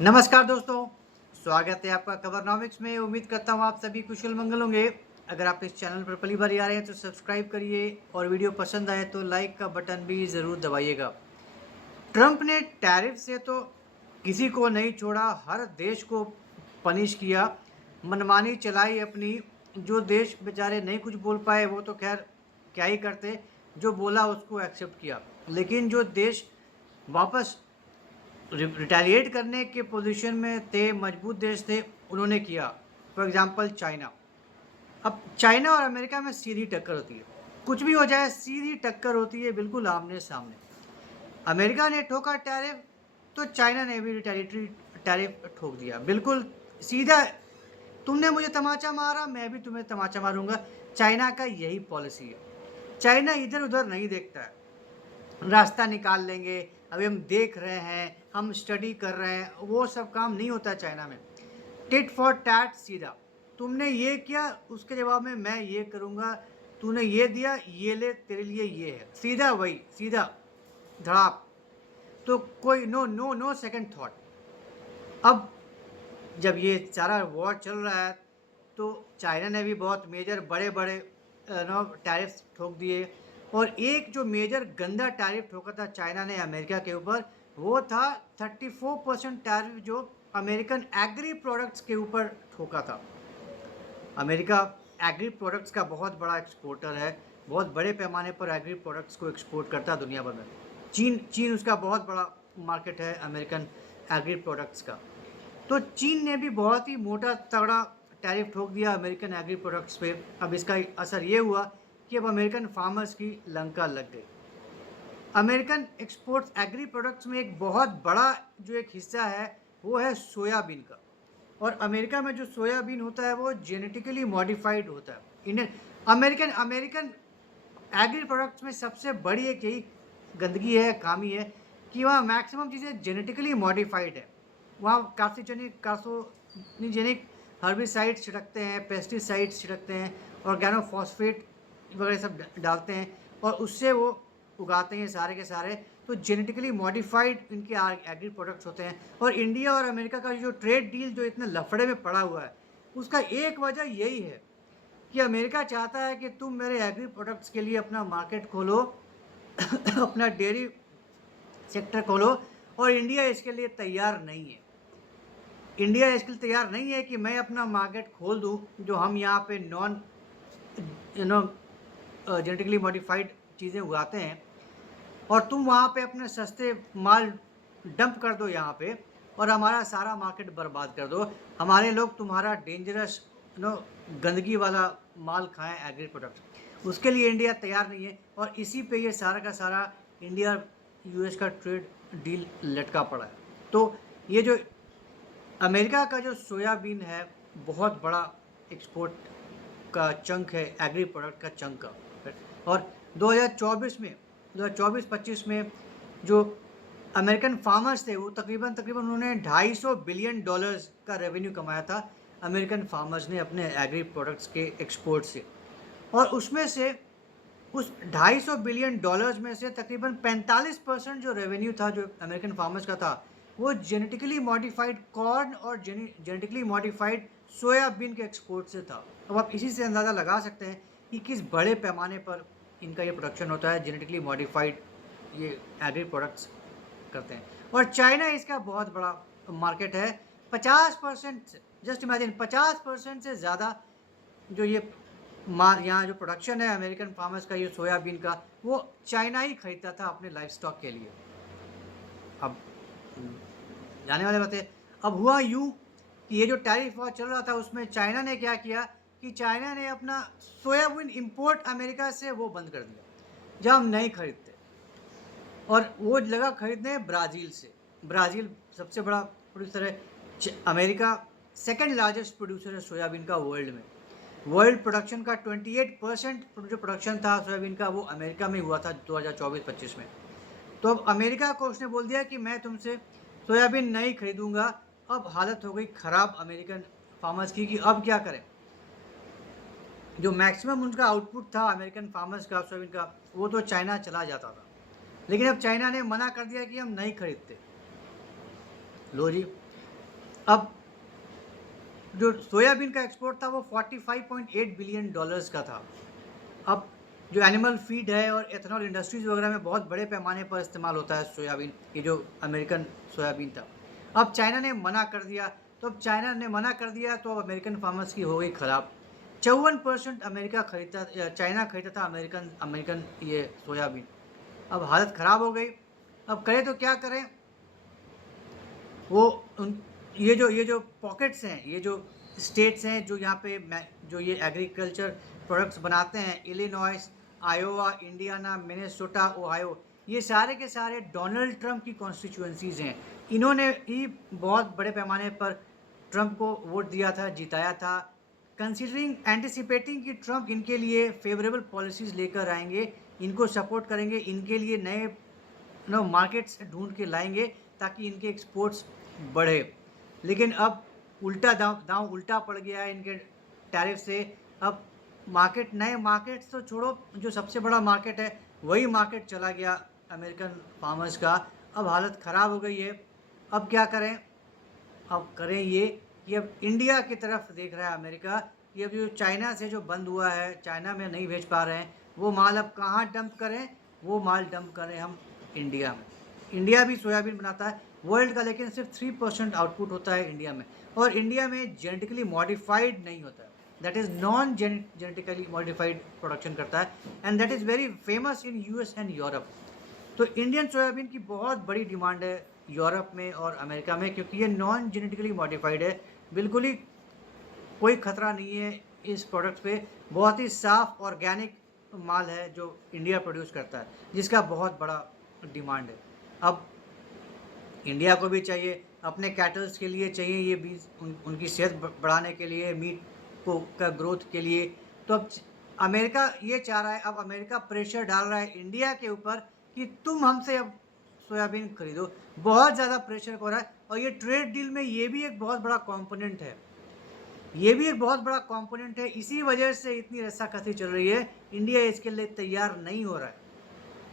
नमस्कार दोस्तों, स्वागत है आपका खबरनॉमिक्स में। उम्मीद करता हूँ आप सभी कुशल मंगल होंगे। अगर आप इस चैनल पर पहली बार आ रहे हैं तो सब्सक्राइब करिए और वीडियो पसंद आए तो लाइक का बटन भी ज़रूर दबाइएगा। ट्रंप ने टैरिफ से तो किसी को नहीं छोड़ा, हर देश को पनिश किया, मनमानी चलाई अपनी। जो देश बेचारे नहीं कुछ बोल पाए वो तो खैर क्या ही करते, जो बोला उसको एक्सेप्ट किया। लेकिन जो देश वापस रिटेलिएट करने के पोजीशन में थे, मजबूत देश थे, उन्होंने किया। For example China. अब चाइना और अमेरिका में सीधी टक्कर होती है, कुछ भी हो जाए सीधी टक्कर होती है, बिल्कुल आमने सामने। अमेरिका ने ठोका टैरिफ तो चाइना ने भी रिटेलिटरी टैरिफ ठोक दिया, बिल्कुल सीधा। तुमने मुझे तमाचा मारा, मैं भी तुम्हें तमाचा मारूंगा। चाइना का यही पॉलिसी है। चाइना इधर उधर नहीं देखता है, रास्ता निकाल लेंगे, अभी हम देख रहे हैं, हम स्टडी कर रहे हैं, वो सब काम नहीं होता चाइना में। टिट फॉर टैट, सीधा। तुमने ये किया, उसके जवाब में मैं ये करूँगा, तूने ये दिया, ये ले, तेरे लिए ये है, सीधा वही, सीधा धड़ाप। तो कोई no no no second thought. अब जब ये सारा वॉर चल रहा है तो चाइना ने भी बहुत मेजर बड़े बड़े नो टैरिफ्स ठोक दिए। और एक जो मेजर गंदा टैरिफ ठोका था चाइना ने अमेरिका के ऊपर, वो था 34% टैरिफ जो अमेरिकन एग्री प्रोडक्ट्स के ऊपर ठोका था। अमेरिका एग्री प्रोडक्ट्स का बहुत बड़ा एक्सपोर्टर है, बहुत बड़े पैमाने पर एग्री प्रोडक्ट्स को एक्सपोर्ट करता है दुनिया भर में। चीन उसका बहुत बड़ा मार्केट है अमेरिकन एग्री प्रोडक्ट्स का। तो चीन ने भी बहुत ही मोटा तगड़ा टैरिफ ठोक दिया अमेरिकन एग्री प्रोडक्ट्स पे। अब इसका असर ये हुआ कि अब अमेरिकन फार्मर्स की लंका लग गई। अमेरिकन एक्सपोर्ट्स एग्री प्रोडक्ट्स में एक बहुत बड़ा जो एक हिस्सा है वो है सोयाबीन का। और अमेरिका में जो सोयाबीन होता है वो जेनेटिकली मॉडिफाइड होता है। Indian American American agri products में सबसे बड़ी एक यही गंदगी है, खामी है, कि वहाँ मैक्सिमम चीज़ें जेनेटिकली मॉडिफाइड है। वहाँ कार्सिनोजेनिक हर्बिसाइड्स छिड़कते हैं, पेस्टिसाइड्स छिड़कते हैं, ऑर्गेनोफॉस्फेट वगैरह सब डालते हैं और उससे वो उगाते हैं सारे के सारे। तो जेनेटिकली मॉडिफाइड इनके एग्री प्रोडक्ट्स होते हैं। और इंडिया और अमेरिका का जो ट्रेड डील जो इतने लफड़े में पड़ा हुआ है, उसका एक वजह यही है कि अमेरिका चाहता है कि तुम मेरे एग्री प्रोडक्ट्स के लिए अपना मार्केट खोलो अपना डेयरी सेक्टर खोलो। और इंडिया इसके लिए तैयार नहीं है। इंडिया इसके लिए तैयार नहीं है कि मैं अपना मार्केट खोल दूं, जो हम यहाँ पे नॉन जेनेटिकली मॉडिफाइड चीज़ें उगाते हैं, और तुम वहाँ पे अपने सस्ते माल डंप कर दो यहाँ पे और हमारा सारा मार्केट बर्बाद कर दो। हमारे लोग तुम्हारा डेंजरस गंदगी वाला माल खाएं, एग्री प्रोडक्ट। उसके लिए इंडिया तैयार नहीं है और इसी पे ये सारा का सारा इंडिया यूएस का ट्रेड डील लटका पड़ा है। तो ये जो अमेरिका का जो सोयाबीन है बहुत बड़ा एक्सपोर्ट का चंक है, एग्री प्रोडक्ट का चंक का। और 2024-25 में जो अमेरिकन फार्मर्स थे वो तकरीबन उन्होंने $250 बिलियन का रेवेन्यू कमाया था अमेरिकन फार्मर्स ने अपने एग्री प्रोडक्ट्स के एक्सपोर्ट से। और उसमें से उस $250 बिलियन में से तकरीबन 45% जो रेवेन्यू था जो अमेरिकन फार्मर्स का था, वो जेनेटिकली मॉडिफाइड कॉर्न और जेनेटिकली मॉडिफाइड सोयाबीन के एक्सपोर्ट से था। अब आप इसी से अंदाज़ा लगा सकते हैं कि किस बड़े पैमाने पर इनका ये प्रोडक्शन होता है, जेनेटिकली मॉडिफाइड ये एग्री प्रोडक्ट्स करते हैं। और चाइना इसका बहुत बड़ा मार्केट है। 50% से, जस्ट इमेजिन, 50% से ज़्यादा जो ये यहाँ जो प्रोडक्शन है अमेरिकन फार्मर्स का, ये सोयाबीन का, वो चाइना ही खरीदता था अपने लाइफ स्टॉक के लिए। अब जाने वाले बातें, अब हुआ यूं कि ये जो टैरिफ वॉर चल रहा था उसमें चाइना ने क्या किया कि चाइना ने अपना सोयाबीन इंपोर्ट अमेरिका से वो बंद कर दिया, जब हम नहीं खरीदते, और वो लगा खरीदने ब्राज़ील से। ब्राज़ील सबसे बड़ा प्रोड्यूसर है। अमेरिका सेकंड लार्जेस्ट प्रोड्यूसर है सोयाबीन का वर्ल्ड में। वर्ल्ड प्रोडक्शन का 28% जो प्रोडक्शन था सोयाबीन का वो अमेरिका में हुआ था 2024-25 में। तो अब अमेरिका को उसने बोल दिया कि मैं तुमसे सोयाबीन नहीं खरीदूंगा। अब हालत हो गई ख़राब अमेरिकन फार्मर्स की कि अब क्या करें। जो मैक्सिमम उनका आउटपुट था अमेरिकन फार्मर्स का सोयाबीन का, वो तो चाइना चला जाता था, लेकिन अब चाइना ने मना कर दिया कि हम नहीं खरीदते। लो जी, अब जो सोयाबीन का एक्सपोर्ट था वो 45.8 बिलियन डॉलर्स का था। अब जो एनिमल फीड है और एथेनॉल इंडस्ट्रीज़ वगैरह में बहुत बड़े पैमाने पर इस्तेमाल होता है सोयाबीन, ये जो अमेरिकन सोयाबीन था। अब चाइना ने मना कर दिया, तो अब चाइना ने मना कर दिया तो अब अमेरिकन फार्मर्स की हो गई खराब। 54% अमेरिका खरीदता चाइना खरीदता था अमेरिकन अमेरिकन ये सोयाबीन। अब हालत ख़राब हो गई। अब करें तो क्या करें? वो उन ये जो पॉकेट्स हैं, ये जो स्टेट्स हैं जो यहाँ पे जो ये एग्रीकल्चर प्रोडक्ट्स बनाते हैं, Illinois, Iowa, Indiana, Minnesota, Ohio, ये सारे के सारे डोनाल्ड ट्रंप की कॉन्स्टिट्यूएंसीज़ हैं। इन्होंने ही बहुत बड़े पैमाने पर ट्रंप को वोट दिया था, जिताया था। कंसीडरिंग एंटिसिपेटिंग कि ट्रंप इनके लिए फेवरेबल पॉलिसीज़ लेकर आएंगे, इनको सपोर्ट करेंगे, इनके लिए नए मार्केट्स ढूंढ के लाएंगे ताकि इनके एक्सपोर्ट्स बढ़े। लेकिन अब उल्टा दांव दांव उल्टा पड़ गया है इनके टैरिफ से। अब नए मार्केट्स तो छोड़ो, जो सबसे बड़ा मार्केट है वही मार्केट चला गया अमेरिकन फार्मर्स का। अब हालत ख़राब हो गई है। अब क्या करें? अब करें ये कि अब इंडिया की तरफ देख रहा है अमेरिका कि अब जो चाइना से जो बंद हुआ है, चाइना में नहीं भेज पा रहे हैं, वो माल अब कहाँ डंप करें? वो माल डंप करें हम इंडिया में। इंडिया भी सोयाबीन बनाता है वर्ल्ड का, लेकिन सिर्फ 3% आउटपुट होता है इंडिया में, और इंडिया में जेनेटिकली मॉडिफाइड नहीं होता है। That is non genetically modified production करता है, and that is very famous in US and Europe. तो इंडियन सोयाबीन की बहुत बड़ी डिमांड है यूरोप में और अमेरिका में, क्योंकि ये नॉन जेनेटिकली मॉडिफाइड है। बिल्कुल ही कोई खतरा नहीं है इस प्रोडक्ट पे। बहुत ही साफ ऑर्गेनिक माल है जो इंडिया प्रोड्यूस करता है, जिसका बहुत बड़ा डिमांड है। अब इंडिया को भी चाहिए, अपने कैटल्स के लिए चाहिए ये बीज, उनकी सेहत बढ़ाने के लिए, मीट को का ग्रोथ के लिए। तो अब अमेरिका ये चाह रहा है, अब अमेरिका प्रेशर डाल रहा है इंडिया के ऊपर कि तुम हमसे अब सोयाबीन खरीदो। बहुत ज़्यादा प्रेशर हो रहा है, और ये ट्रेड डील में ये भी एक बहुत बड़ा कंपोनेंट है। ये भी एक बहुत बड़ा कंपोनेंट है। इसी वजह से इतनी रस्साकसी चल रही है। इंडिया इसके लिए तैयार नहीं हो रहा है।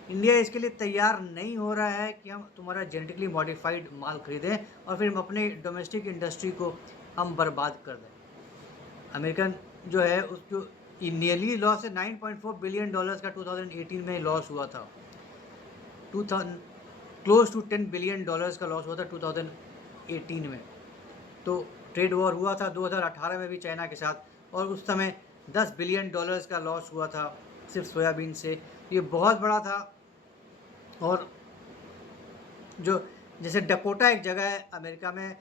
इंडिया इसके लिए तैयार नहीं हो रहा है कि हम तुम्हारा जेनेटिकली मॉडिफाइड माल खरीदें और फिर हम अपने डोमेस्टिक इंडस्ट्री को हम बर्बाद कर दें। अमेरिकन जो है उस जो नियरली लॉस है, 9.4 बिलियन डॉलर्स का 2018 में लॉस हुआ था। 2000 क्लोज टू 10 बिलियन डॉलर्स का लॉस हुआ था 2018 में। तो ट्रेड वॉर हुआ था 2018 में भी चाइना के साथ, और उस समय 10 बिलियन डॉलर्स का लॉस हुआ था सिर्फ सोयाबीन से। ये बहुत बड़ा था। और जो जैसे डकोटा एक जगह है अमेरिका में,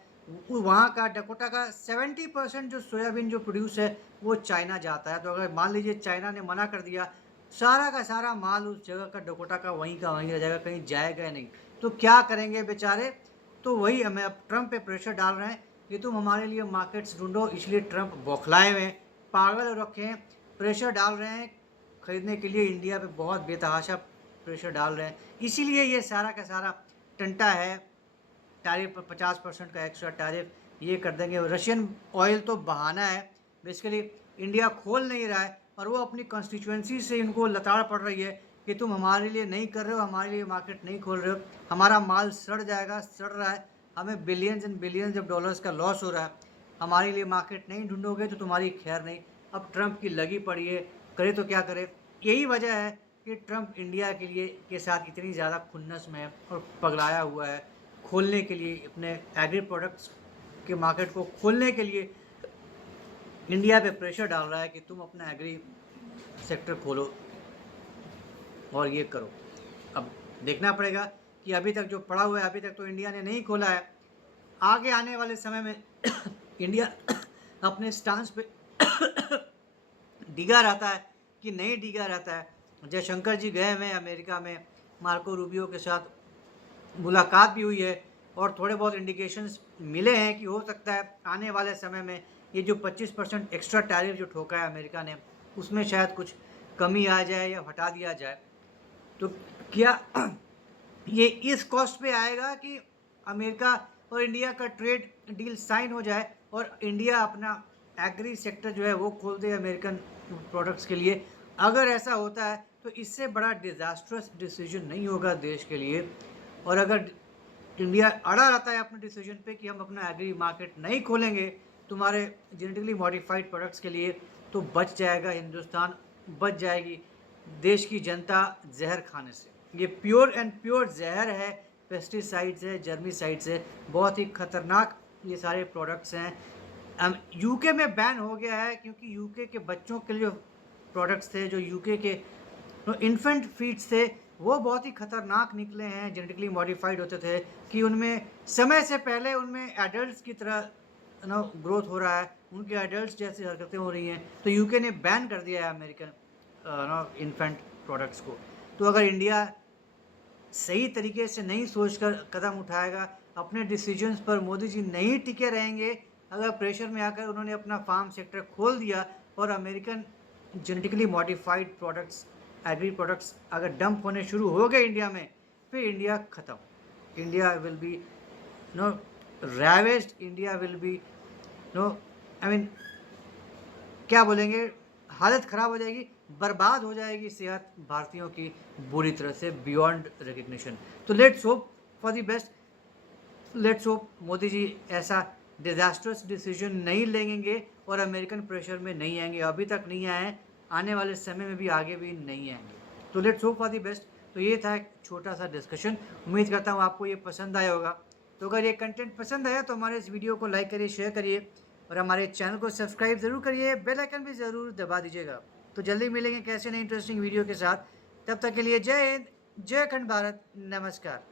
वहाँ का डकोटा का 70% जो सोयाबीन जो प्रोड्यूस है वो चाइना जाता है। तो अगर मान लीजिए चाइना ने मना कर दिया, सारा का सारा माल उस जगह का डकोटा का वहीं रह जाएगा, कहीं जाएगा नहीं। तो क्या करेंगे बेचारे? तो वही हमें अब ट्रंप पे प्रेशर डाल रहे हैं कि तुम हमारे लिए मार्केट्स ढूंढो। इसलिए ट्रंप बौखलाए हुए हैं, पागल रखे हैं, प्रेशर डाल रहे हैं खरीदने के लिए। इंडिया पे बहुत बेतहाशा प्रेशर डाल रहे हैं। इसीलिए ये सारा का सारा टंटा है। टैरिफ पर 50% का एक्स्ट्रा टैरिफ ये कर देंगे। रशियन ऑयल तो बहाना है, बेसिकली इंडिया खोल नहीं रहा है, और वो अपनी कॉन्स्टिट्यूएंसी से इनको लताड़ पड़ रही है कि तुम हमारे लिए नहीं कर रहे हो, हमारे लिए मार्केट नहीं खोल रहे हो, हमारा माल सड़ जाएगा, सड़ रहा है, हमें billions and billions of dollars का लॉस हो रहा है, हमारे लिए मार्केट नहीं ढूंढोगे तो तुम्हारी खैर नहीं। अब ट्रंप की लगी पड़ी है, करे तो क्या करे? यही वजह है कि ट्रंप इंडिया के लिए के साथ इतनी ज़्यादा खुन्नस में है और पगलाया हुआ है। खोलने के लिए अपने एग्री प्रोडक्ट्स के मार्केट को खोलने के लिए इंडिया पे प्रेशर डाल रहा है कि तुम अपना एग्री सेक्टर खोलो और ये करो। अब देखना पड़ेगा कि अभी तक जो पड़ा हुआ है, अभी तक तो इंडिया ने नहीं खोला है। आगे आने वाले समय में इंडिया अपने स्टांस पे डिगा रहता है कि नहीं डिगा रहता है। जयशंकर जी गए हुए अमेरिका में, मार्को रूबियो के साथ मुलाकात भी हुई है, और थोड़े बहुत इंडिकेशंस मिले हैं कि हो सकता है आने वाले समय में ये जो 25% एक्स्ट्रा टैरिफ जो ठोका है अमेरिका ने, उसमें शायद कुछ कमी आ जाए या हटा दिया जाए। तो क्या ये इस कॉस्ट पे आएगा कि अमेरिका और इंडिया का ट्रेड डील साइन हो जाए और इंडिया अपना एग्री सेक्टर जो है वो खोल दे अमेरिकन प्रोडक्ट्स के लिए? अगर ऐसा होता है तो इससे बड़ा डिज़ास्ट्रस डिसीजन नहीं होगा देश के लिए। और अगर इंडिया अड़ा रहता है अपने डिसीजन पे कि हम अपना एग्री मार्केट नहीं खोलेंगे तुम्हारे जेनेटिकली मॉडिफाइड प्रोडक्ट्स के लिए, तो बच जाएगा हिंदुस्तान, बच जाएगी देश की जनता जहर खाने से। ये प्योर एंड प्योर जहर है, पेस्टिसाइड्स है, जर्मिसाइड्स है, बहुत ही खतरनाक ये सारे प्रोडक्ट्स हैं। यूके में बैन हो गया है क्योंकि यूके के बच्चों के लिए जो प्रोडक्ट्स थे, जो यूके के इन्फेंट फीड्स थे, वो बहुत ही खतरनाक निकले हैं, जेनेटिकली मॉडिफाइड होते थे कि उनमें समय से पहले उनमें एडल्ट्स की तरह ग्रोथ हो रहा है, उनके एडल्ट्स जैसी हरकतें हो रही हैं। तो यूके ने बैन कर दिया है अमेरिकन इन्फेंट प्रोडक्ट्स को। तो अगर इंडिया सही तरीके से नहीं सोचकर कदम उठाएगा, अपने डिसीजंस पर मोदी जी नहीं टिके रहेंगे, अगर प्रेशर में आकर उन्होंने अपना फार्म सेक्टर खोल दिया और American genetically modified products, agri products अगर डंप होने शुरू हो गए इंडिया में, फिर इंडिया ख़त्म। India will be ravaged, India will be I mean क्या बोलेंगे, हालत ख़राब हो जाएगी, बर्बाद हो जाएगी सेहत भारतीयों की बुरी तरह से, बियॉन्ड रिकग्निशन। तो let's hope for the best, let's hope Modi ji ऐसा डिजास्टर्स डिसीजन नहीं लेंगे और अमेरिकन प्रेशर में नहीं आएंगे। अभी तक नहीं आए हैं, आने वाले समय में भी आगे भी नहीं आएंगे। तो let's hope for the best. तो ये था एक छोटा सा डिस्कशन, उम्मीद करता हूँ आपको ये पसंद आया होगा। तो अगर ये कंटेंट पसंद आया तो हमारे इस वीडियो को लाइक करिए, शेयर करिए और हमारे चैनल को सब्सक्राइब ज़रूर करिए, बेल आइकन भी ज़रूर दबा दीजिएगा। तो जल्दी मिलेंगे कैसे नई इंटरेस्टिंग वीडियो के साथ, तब तक के लिए जय हिंद, जय अखंड भारत, नमस्कार।